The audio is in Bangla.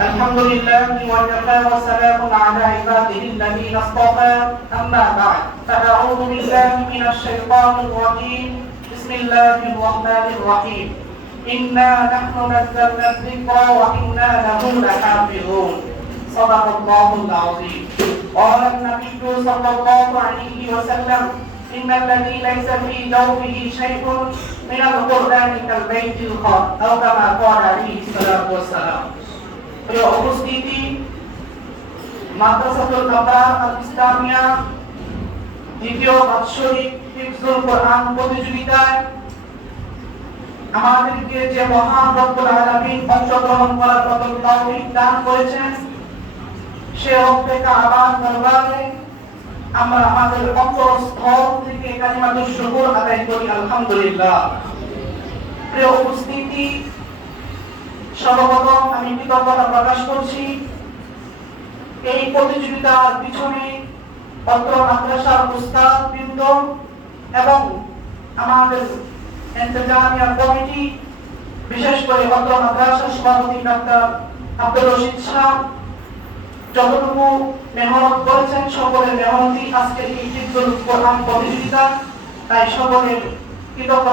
الحمد لله وكفى وسلام على عباده الذين اصطفى أما بعد فأعوذ بالله من الشيطان الرجيم بسم الله الرحمن الرحيم إنا نحن نزلنا الذكر وإنا له لحافظون صدق الله العظيم قال النبي صلى الله عليه وسلم إن الذي ليس في جوفه شيء من القرآن كالبيت الخاء أو كما قال عليه الصلاة والسلام প্রিয় উপস্থিতি মাদ্রাসাতুল আবরার আল ইসলামিয়া দ্বিতীয় বাৎসরিক হিফজুল কোরআন প্রতিযোগিতায় আমাদেরকে যে মহান রব্বুল আলামিন অংশগ্রহণ করার মতো তৌফিক দান করেছেন সে রব্বুকে আবার দরবারে আমরা আমাদের অন্তরস্থল থেকে কালিমাতুশ শুকর আদায় করি আলহামদুলিল্লাহ। প্রিয় উপস্থিতি, সর্বপ্রথম আমি কৃতজ্ঞতা প্রকাশ করছি এই প্রতিযোগিতার পিছনে অত্র মাদ্রাসার উস্তাদবৃন্দ এবং আমাদের ইন্তেজামিয়া কমিটি, বিশেষ করে অত্র মাদ্রাসার সভাপতি ডক্টর আব্দুর রশিদ সাহেব যতটুকু মেহনত করেছেন, সকলের মেহনতি আজকের এই হিফজুল কোরআন প্রতিযোগিতা, তাই সকলের কৃতজ্ঞতা